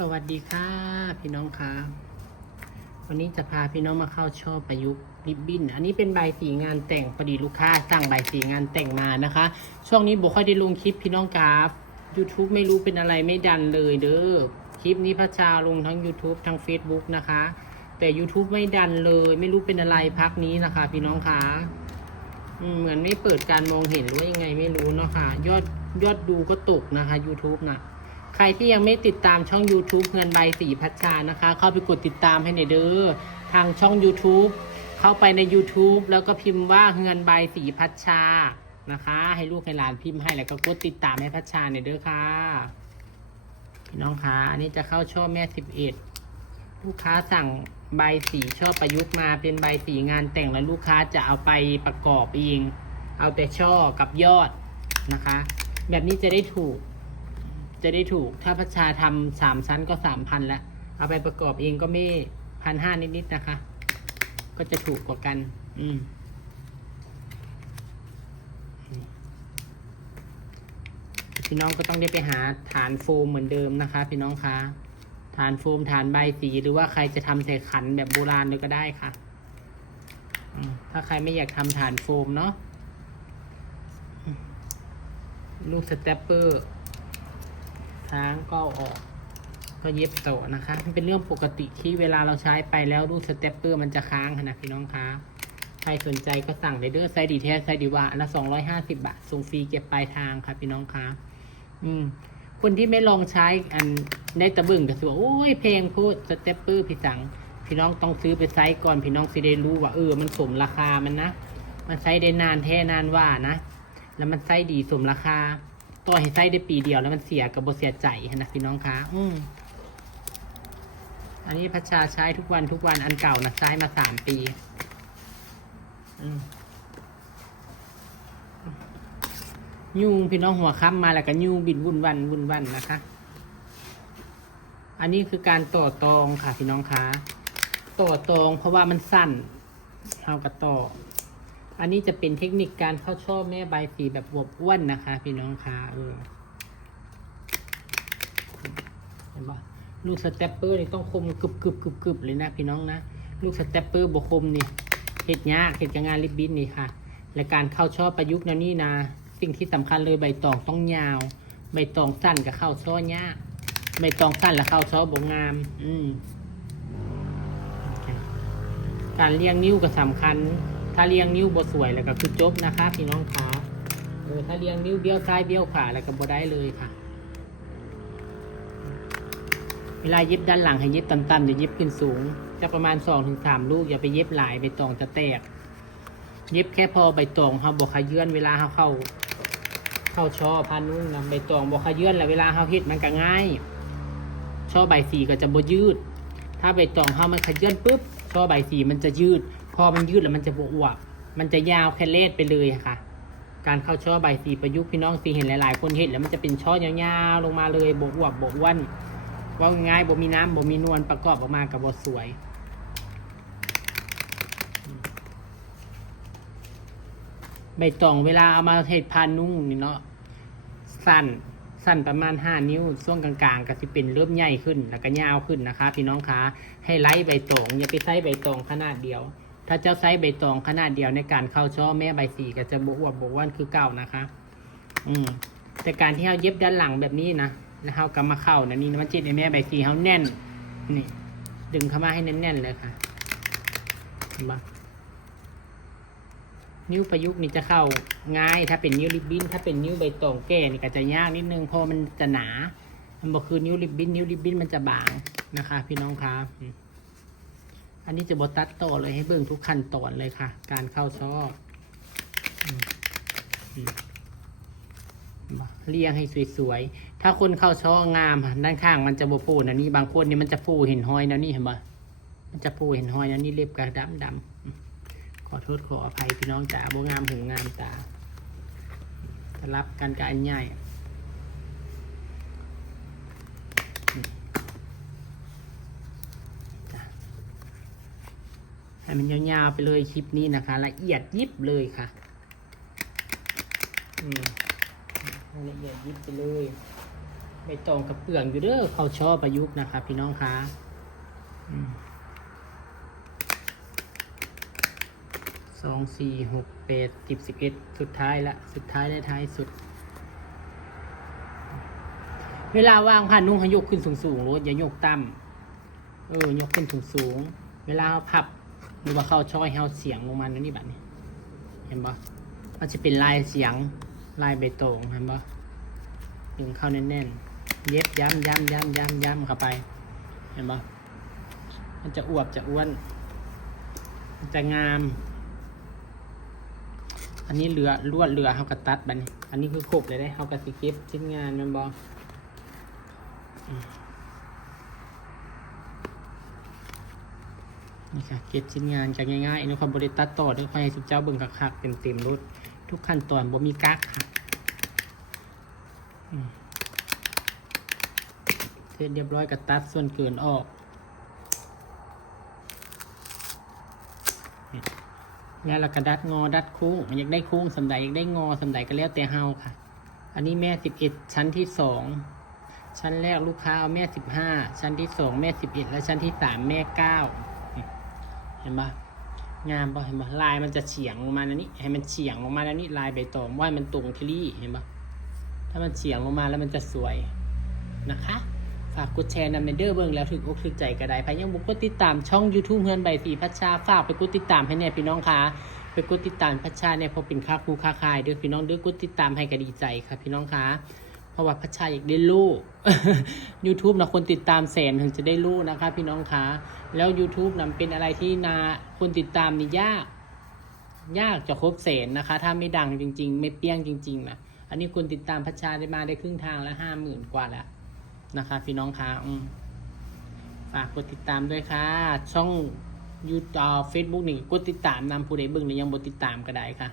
สวัสดีค่ะพี่น้องค่ะวันนี้จะพาพี่น้องมาเข้าช่อประยุกต์ริบบิ้นอันนี้เป็นใบสีงานแต่งพอดีลูกค้าสั่งใบสีงานแต่งมานะคะ ช่วงนี้บุค่อยได้ลงคลิปพี่น้องกราฟ YouTube ไม่รู้เป็นอะไรไม่ดันเลยเด้อคลิปนี้พระชาลงทั้ง YouTube ทั้ง Facebook นะคะแต่ YouTube ไม่ดันเลยไม่รู้เป็นอะไรพักนี้นะคะพี่น้องค่ะเหมือนไม่เปิดการมองเห็นหรือว่ายังไงไม่รู้เนาะค่ะยอดดูก็ตกนะคะ YouTube นะใครที่ยังไม่ติดตามช่อง YouTube เงินใบสีพัชชานะคะเข้าไปกดติดตามให้หน่อยเด้อทางช่อง YouTube เข้าไปใน YouTube แล้วก็พิมพ์ว่าเงินใบสีพัชชานะคะให้ลูกให้หลานพิมพ์ให้แล้วก็กดติดตามให้พัชชาหน่อยเด้อค่ะพี่น้องคะอันนี้จะเข้าช่อแม่11ลูกค้าสั่งใบสีช่อประยุกต์มาเป็นใบสีงานแต่งแล้วลูกค้าจะเอาไปประกอบเองเอาแต่ช่อกับยอดนะคะแบบนี้จะได้ถูกถ้าพัชชาทำ3 ชั้นก็3,000แล้วเอาไปประกอบเองก็ไม่1,500นิดๆนะคะก็จะถูกกว่ากันพี่น้องก็ต้องได้ไปหาฐานโฟมเหมือนเดิมนะคะพี่น้องคะฐานโฟมฐานใบสีหรือว่าใครจะทำใส่ขันแบบโบราณเลยก็ได้ค่ะถ้าใครไม่อยากทำฐานโฟมเนาะลูกสเตปเปอร์ค้างก็ออกก็เย็บต่อนะคะมันเป็นเรื่องปกติที่เวลาเราใช้ไปแล้วรูดสเตปเปอร์มันจะค้างนะพี่น้องคะใครสนใจก็สั่งได้เด้อไซดีแท้ไซดีว่าละ250 บาทส่งฟรีเก็บปลายทางค่ะพี่น้องคะคนที่ไม่ลองใช้อันในตะบึงก็สิว่าโอ้ยเพลงพูดสเตปเปอร์พี่สั่งพี่น้องต้องซื้อไปไซส์ก่อนพี่น้องสิได้รู้ว่ามันสมราคามันนะมันไซส์ได้นานแท้นานว่านะแล้วมันไซส์ดีสมราคาต่อให้ไส้ได้ปีเดียวแล้วมันเสียกับโบเสียใจนะพี่น้องคะอันนี้พัชชาใช้ทุกวันอันเก่านะใช้มา3 ปียุงพี่น้องหัวค้ำมาแล้วก็ยุงบินวุ่นวันนะคะอันนี้คือการต่อตองค่ะพี่น้องคะต่อตองเพราะว่ามันสั้นเท่ากับต่ออันนี้จะเป็นเทคนิคการเข้าช่อแม่ใบสีแบบอวบอ้วนนะคะพี่น้องคะเห็นปะลูกสเตปเปอร์นี่ต้องคมกึบเลยนะพี่น้องนะลูกสเตปเปอร์บวคมนี่เห็ดยากเห็ดกับงานริบบิ้นนี่ค่ะและการเข้าช่อประยุกต์แนวนี้นะสิ่งที่สำคัญเลยใบตองต้องยาวใบตองสั้นกับเข้าช่อยากใบตองสั้นและเข้าช่อบงามการเลี้ยงนิ้วก็สำคัญถ้าเลี้ยงนิ้วบ่สวยแล้วก็คือจบนะคะพี่น้องขาถ้าเลี้ยงนิ้วเบี้ยวซ้ายเบี้ยวขวาแล้วก็บ่ได้เลยค่ะเวลาเย็บด้านหลังให้เย็บต่ำๆอย่าเย็บขึ้นสูงจะประมาณ2-3 ลูกอย่าไปเย็บหลายใบตองจะแตกเย็บแค่พอใบตองเขาบ่ขยื่นเวลาเขาเข้าช่อพานุ่งนะใบตองบ่ขยื่นแล้วเวลาเขาเฮ็ดมันก็ง่ายช่อใบสีก็จะบ่ยืดถ้าใบตองเขามันขยื่นปุ๊บช่อใบสีมันจะยืดพอมันยืดแล้วมันจะบวบมันจะยาวแค่เลดไปเลยค่ะการเข้าช่อใบสีประยุกต์พี่น้องสีเห็นหลายๆคนเห็นแล้วมันจะเป็นช่อยาวๆลงมาเลยบวบอ้วนว่าง่ายบ่มีน้ำบ่มีนวลประกอบออกมากับบ่สวยใบตองเวลาเอามาเฮ็ดพานุ่งนี่เนาะสั้นประมาณ5 นิ้วช่วงกลางๆก็สิเป็นเริ่มใหญ่ขึ้นแล้วก็ยาวขึ้นนะคะพี่น้องคะให้ไล่ใบตองอย่าไปใส่ใบตองขนาดเดียวถ้าเจ้าไซส์ใบตองขนาดเดียวในการเข้าช่อแม่ใบสีก็จะบวบอ้วนคือเก่านะคะแต่การที่เราเย็บด้านหลังแบบนี้นะแล้วเรากำมาเข้านะนี่มันจิตในแม่ใบสีเขาแน่นนี่ดึงเข้ามาให้แน่นๆเลยค่ะเห็นปะนิ้วประยุกต์นี่จะเข้าง่ายถ้าเป็นนิ้วริบบิ้นถ้าเป็นนิ้วใบตองแก่นี่ก็จะยากนิดนึงเพราะมันจะหนามันบอกคือนิ้วริบบิ้นมันจะบางนะคะพี่น้องคะอันนี้จะบตัดต่อเลยให้เบิ่งทุกขั้นตอนเลยค่ะการเข้าช่อเรียงให้สวยๆถ้าคนเข้าช่องามด้านข้างมันจะโบโผล่นะนี่บางคนนี่มันจะฟูเห็นหอยนะนี่เห็นปะมันจะฟูเห็นหอยนะนี่เล็บกระดำขอโทษขออภัยพี่น้องจ๋าโบงามหูงามตาจะรับกันกับอันใหญ่ให้มันยาวๆไปเลยคลิปนี้นะคะละเอียดยิบเลยค่ะละเอียดยิบไปเลย ใบตองกับเปลืองอยู่เด้อเขาชอบประยุกต์นะครับพี่น้องคะ2 4 6 8 10 11สุดท้ายละสุดท้ายได้ท้ายสุดเวลาวางผ่านนุ่งให้ยกขึ้นสูงๆรถอย่ายกต่ำยกขึ้นสูงๆเวลาเขาพับหรือว่าเข้าช่อยเฮาเสียงลงมานี่แบบนี้เห็นปะมันจะเป็นลายเสียงลายใบตองเห็นปะดึงเข้าแน่นๆเย็บย้ำเข้าไปเห็นปะมันจะอวบจะอ้วนมันจะงามอันนี้เรือเขากระตัดบัดนี้อันนี้คือครบเลยได้เขากระสิเก็บชิ้นงานมันบอนี่ค่ะเก็บชิ้นงานจากง่ายๆในความบริตัดต่อด้วยความให้สุเจ้าเบิ่งคักๆเต็มรถทุกขั้นตอนบ่มีกั๊กค่ะเสร็จเรียบร้อยกับตัดส่วนเกินออกแล้วเราก็ดัดงอดัดโค้งมันอยากได้โค้งสำใดอยากได้งอสำใดก็แล้วแต่เฮาค่ะอันนี้แม่11ชั้นที่2ชั้นแรกลูกค้าเอาแม่15ชั้นที่2แม่11และชั้นที่3แม่9เห็นปะงามปะเห็นปะลายมันจะเฉียงลงมาแล้วนี่ให้มันเฉียงลงมาแล้วนี่ลายใบตองว่ามันตรงที่รี่เห็นปะถ้ามันเฉียงลงมาแล้วมันจะสวยนะคะฝากกดแชร์นำในเด้อเบิ่งแล้วถึงอกถึงใจก็ได้พายังบุกกดติดตามช่อง YouTube เฮือนใบสีพัชชาฝากไปกดติดตามให้แน่พี่น้องค่ะไปกดติดตามพัชชาเนี่ยเพราะเป็นค่าครูค่าคายเด้อพี่น้องเด้อกดติดตามให้ก็ดีใจค่ะพี่น้องค่ะเพราะว่าพัชชาอยากได้ลูก YouTube นะคนติดตามแสนถึงจะได้ลูกนะคะพี่น้องค่ะแล้ว YouTube นั้นเป็นอะไรที่คนติดตามนี่ยากจะครบแสนนะคะถ้าไม่ดังจริงๆไม่เปี้ยงจริงๆนะอันนี้คนติดตามพัชชาได้มาได้ครึ่งทางแล้ว50,000 กว่าแล้วนะคะพี่น้องคะฝากกดติดตามด้วยค่ะช่องยูทูบเฟซบุ๊กนี่กดติดตามนำผู้ใดเบิ่งหรือยังบ่ติดตามก็ได้ค่ะ